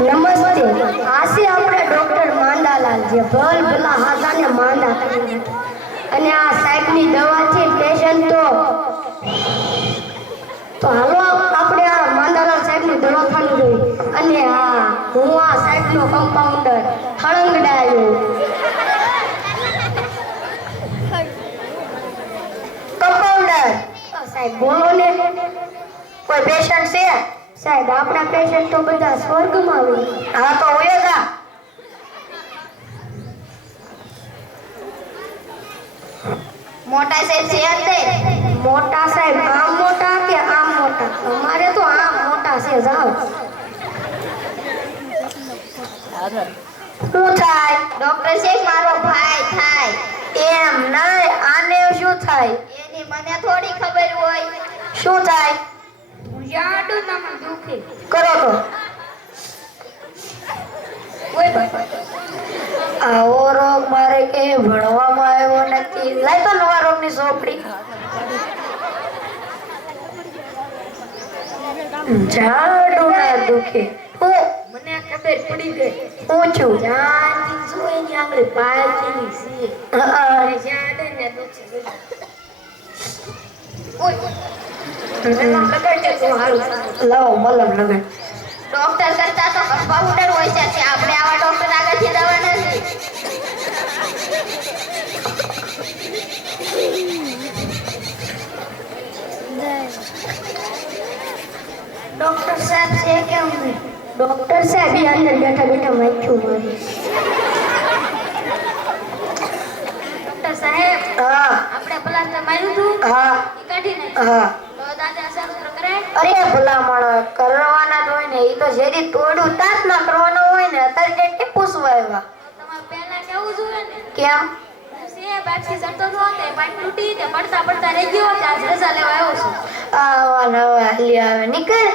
નમસ્તે. આશે આપણે ડોક્ટર માંદાલાલ જે ભલ ભલા હાથાને માંદા કરી નાખે. અને આ સાહેબની દવાથી પેશન્ટ તો હાલો આપણે આ માંદાલાલ સાહેબનું દવાખાનું જોઈ. અને હું આ સાહેબનો કમ્પાઉન્ડર હળંગડાયો. કમ્પાઉન્ડર સાહેબ બોલો ને. કોઈ પેશન્ટ છે? સાહેબ આપણા પેશન્ટ તો બધા સ્વર્ગમાં હોય. હા તો હોય જ. મોટા સાહેબ છે તે મોટા સાહેબ આમ મોટા કે આમ મોટા? અમારે તો આમ મોટા છે. જાઓ. શું થાય? ડોક્ટર સાહેબ મારો ભાઈ થાય. એમ નહીં, આને શું થાય? એની મને થોડી ખબર હોય. શું થાય? જાડું નામ દુખે. કરો તો. ઓય બાપા, આવો રોગ મારે કે ભણવામાં આવ્યો નથી. લાય તો નવા રોગની સોપડી. જાડું ના દુખે. મને ખબર પડી ગઈ. પૂછું જાડી જોઈની આપણે પાલની છે. અને જાડે ને દુખે. ઓય મલમ લગાડજો તો હારું. લાવો મલમ લગાડ. ડોક્ટર કરતા તો કમ્પાઉન્ડર હોય છે. આપણે આવા ડોક્ટર આગળથી દવા નથી. ડોક્ટર સાહેબ છે કેમ? ડોક્ટર સાહેબ અંદર બેઠા બેઠા માખ્યું મારી. ડોક્ટર સાહેબ આપણે પ્લાસ્ટર માર્યું હતું. હા એ કાઢી નાખ્યું. હા તો દાદા સારું કરે. અરે ભલા માણસ કરવાના જ હોય ને. એ તો જેથી તોડું તાત ના કરવાનો હોય ને. અત્યારે તે પૂછવા આવ્યા. તમારે પહેલા કેવું જોઈએ ને. કેમ? બાકી સડતો તો તે પાઇપ તૂટી તે પડતા પડતા રહી ગયો. ત્યાં રજા લેવા આવ્યો છું. આવા નવા હાલી આવે નીકળ.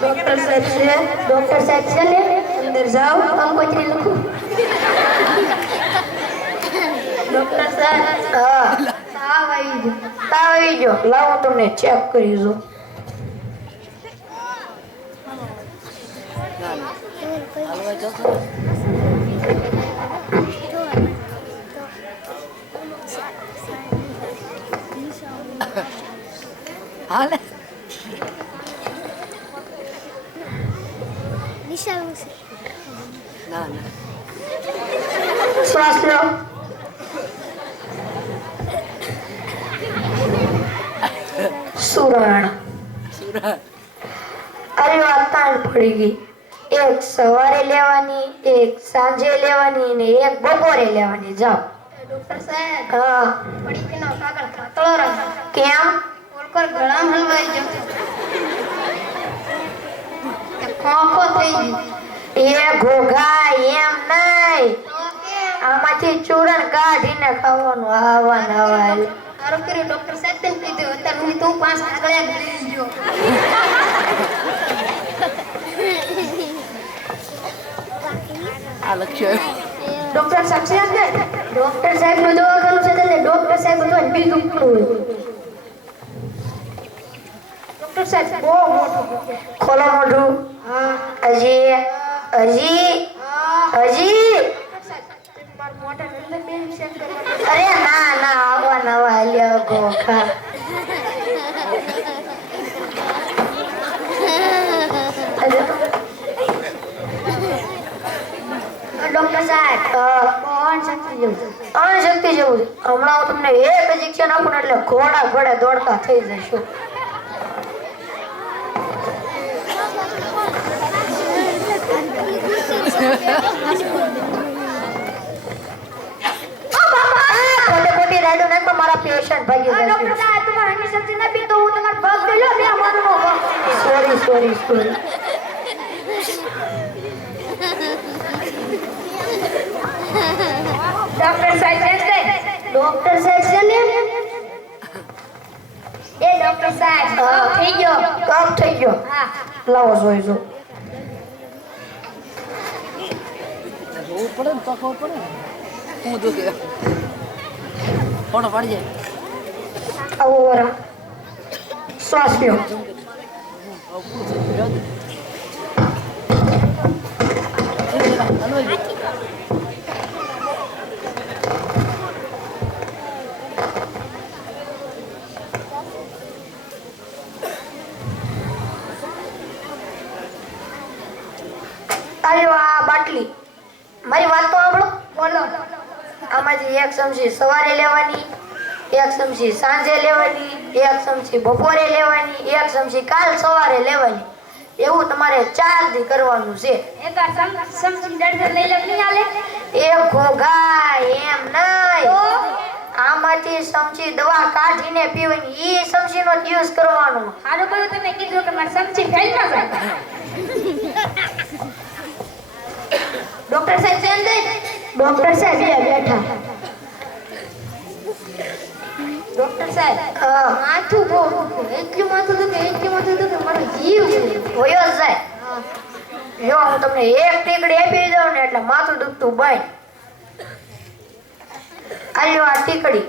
ડોક્ટર સાહેબ છે. ડોક્ટર સાહેબ છે ને અંદર જાઓ. કંકોત્રી લખું. ડોક્ટર સાહેબ હા તાવ આવી ગયો. તાવ આવી ગયો. લાવો તમને ચેક કરી જો. હાલે નિશાળ છે. ના ના શ્વાસ લો. સુરણ. અરે વાત તાણ પડી ગઈ. એક સવારે લેવાની, એક સાંજે લેવાની ને એક બપોરે લેવાની. જાઓ. ડોક્ટર સાહેબ હા પડી નો કાગળ પાતળો રાખ. કેમ? કોલકોર ગળામાં હલવાઈ ગયો. ખોખો થઈ ગઈ. એ ઘોઘા એમ નહીં. આમાંથી ચૂરણ કાઢીને ખાવાનું. આવા નવા સારું કર્યું ડોક્ટર સાહેબ તેમ કીધું. અત્યારે હું તો 5 કાગળિયા ગળી ગયો. આ લક્ષ્ય ડોક્ટર સાહેબ છે ને. ડોક્ટર સાહેબ નું દવાખાનું છે એટલે ડોક્ટર સાહેબ તો બીજું કોઈ હોય. ડોક્ટર સાહેબ બહુ મોટું. ખોલો મોઢું. હા હજી હજી હજી. અરે ના ના આવા નવા હાલ્યા ગોખા. ડોક્ટર સાહેબ કોણ શક્તિ જેવું? અણશક્તિ જેવું. હમણાં હું તમને એક ઇન્જેક્શન આપું ને એટલે ઘોડા ઘોડે દોડતા થઈ જશો. ખોટી રાઈડો નાખો મારા પેશન્ટ ભાગી જશે. ડોક્ટર સાહેબ તમારે અણશક્તિ નથી તો હું તમારો ભાગ લઈ લો. બે મારનો સોરી સોરી સોરી. ડોક્ટર સાહેબ છે. ડોક્ટર સાહેબ છે ને. એ ડોક્ટર સાહેબ થઈ ગયો. કામ થઈ ગયો. હા લાવો જોઈ જો. જોવું પડે ને તો ખબર પડે ને. હું દુખે ફોટો પાડી જાય. આવો વરા શ્વાસ લ્યો. આલ્યો આ બાટલી. મારી વાત તો સાંભળો. બોલો. આમાંથી એક ચમચી સવારે લેવાની, એક ચમચી સાંજે લેવાની, એક ચમચી બપોરે લેવાની, એક ચમચી કાલ સવારે લેવાની. એવું તમારે 4 દી કરવાનું છે. એક સમસમ દર્દ લઈ લે નહીં હાલે એ ઘોઘા એમ નહીં. આમાંથી ચમચી દવા કાઢીને પીવાની. ઈ ચમચીનો યુઝ કરવાનો. હારું કહ્યું તમે કીધું કે મારી સમસી ફેલ ન જાય ડોક્ટર સાહેબ સેમ દે. ડોક્ટર સાહેબ બેઠા. ડોક્ટર સાહેબ માથું બહુ દુખે એટલું માથું દુખે મારો જીવ હોયો જાય. જો હું તમને એક ટીકડી આપી દઉં ને એટલે માથું દુખતું બંધ. આલ્યો આ ટીકડી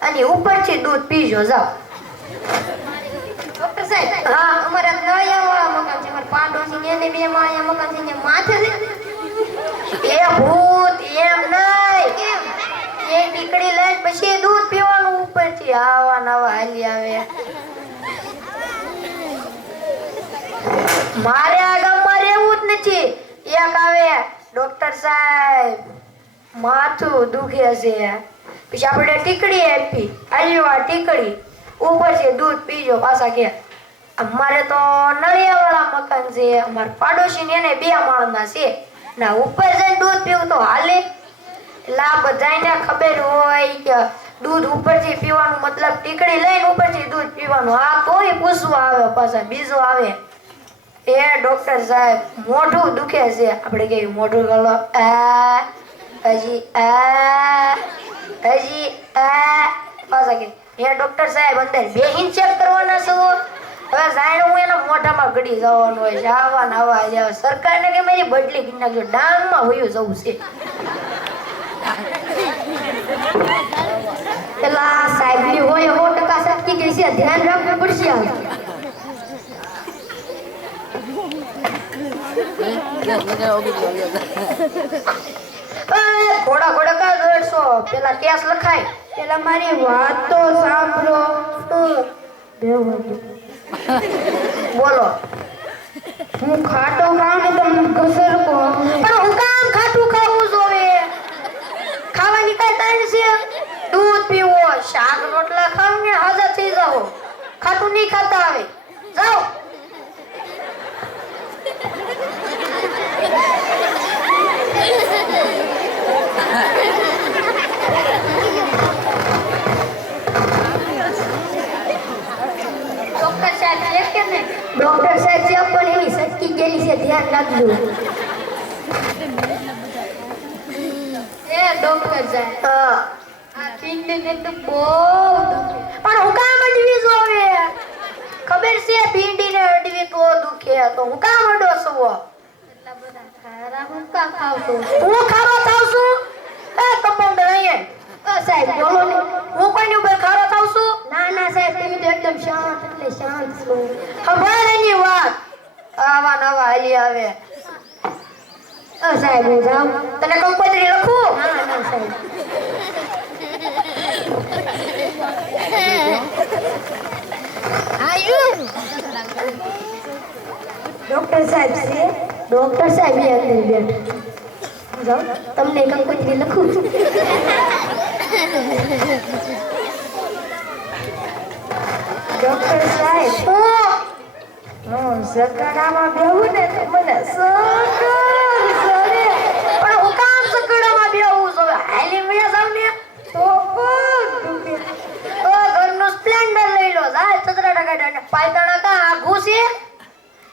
અને ઉપરથી દૂધ પીજો જાઓ. ડોક્ટર સાહેબ હા. અમારે નળિયાવાળા મકાન છે મારા પાડોશી ને એને બે માળિયા મકાન છે ને માથે છે એ ભૂત એમ નહીં. એ ટીકડી લઈને પછી દૂધ પીવાનું ઉપરથી. આવા નવા હાલી આવે. મારે આ ગામમાં રહેવું જ નથી. એક આવે ડોક્ટર સાહેબ માથું દુખે છે, પછી આપણે ટીકડી આપી. આલ્યો આ ટીકડી ઉપરથી દૂધ પીજો પાછા કે. અમારે તો નળિયાવાળા મકાન છે. અમારા પાડોશી ને એને 2 માળના છે ના ઉપર જઈને દૂધ પીવું તો હાલે. એટલે આ બધાને ખબર હોય કે દૂધ ઉપરથી પીવાનું મતલબ ટીકડી લઈને ઉપરથી દૂધ પીવાનું. આ તોય પૂછવા આવે પાછા બીજું આવે. એ ડોક્ટર સાહેબ મોઢું દુખે છે. આપણે કે મોઢું ગળો આ હજી પાછા કે એ ડોક્ટર સાહેબ અંદર બેહીન ચેક કરવાના છો. હવે જાણે હું એના મોઢામાં ગડી જવાનું હોય. જાવા નાવા જાવ. સરકારને કે મારી બદલી કરી નાખજો. ડાંગમાં હોયું જવું છે. પેલા સાહેબની હોય 100% શક્તિ કે છે ધ્યાન રાખવું પડશે. ઘોડા ઘોડા કા દોડશો. પેલા કેસ લખાય. પેલા મારી વાત તો સાંભળો. બોલો. હું ખાટો ખાઉં ને તમને ઘસર કો પણ હું કામ ખાટું ખાવું જોવે? ખાવાની કઈ તાણ છે? દૂધ પીવો, શાક રોટલા ખાવ ને હાજર થઈ જાઓ. ખાટું નહીં ખાતા આવે. જાઓ. ડોક્ટર સાહેબ છે કે નહીં ડોક્ટર સાહેબ છે પણ એની સટકી ગયેલી છે. ધ્યાન રાખજો. એ ડોક્ટર સાહેબ હા. આ પિંડી તો બહુ દુખે પણ હું કામ અડવી જોવે? ખબર છે ભીંડીને અડવી તો દુખે. તો હું કામ અડો છું? એટલા બધા ખારા હું કા ખાવ છું હું ખારો થાવ છું? એ કમ્પાઉન્ડર અહીંયા સાહેબ બોલો ને. હું કોઈની ઉપર ખારો થાવ છું? ના ના સાહેબ તમે તો એકદમ શાંત એટલે શાંત છો ખબર એની વાત. આવા નવા હાલી આવે. સાહેબ હું જાઉં તને કંકોત્રી લખું? ના ના સાહેબ ડોક્ટર સાહેબ છે. ડોક્ટર સાહેબ એ અંદર બેઠા. જાઓ તમને કંકોત્રી લખું છું. ડોક્ટર સાહેબ હું સકડામાં બેહું ને તો મને સકડ સરે. પણ હું કામ સકડામાં બેહું છું? હાલી મળ્યા જાવ ને તો પગ દુખે. તો ઘરનો સ્પ્લેન્ડર લઈ લો. જાય 17% પાયતાણા કા આઘું છે.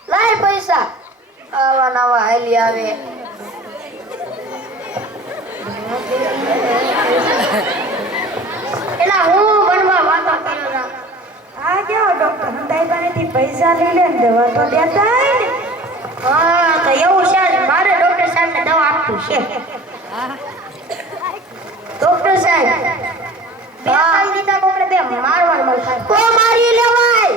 લાય પૈસા. આવા નવા હાલી આવે. એલા હું બનવા વાતો કર્યો. આ કેવો ડોક્ટર હંતાઈ પાસેથી પૈસા લઈ લે ને દવા તો દેતા હોય ને હા તો એવું છે. મારે ડોક્ટર સાહેબને દવા આપવું છે. ડોક્ટર સાહેબ બે કામ દીધા કોકને બે મારવાનું મન થાય તો મારી લેવાય.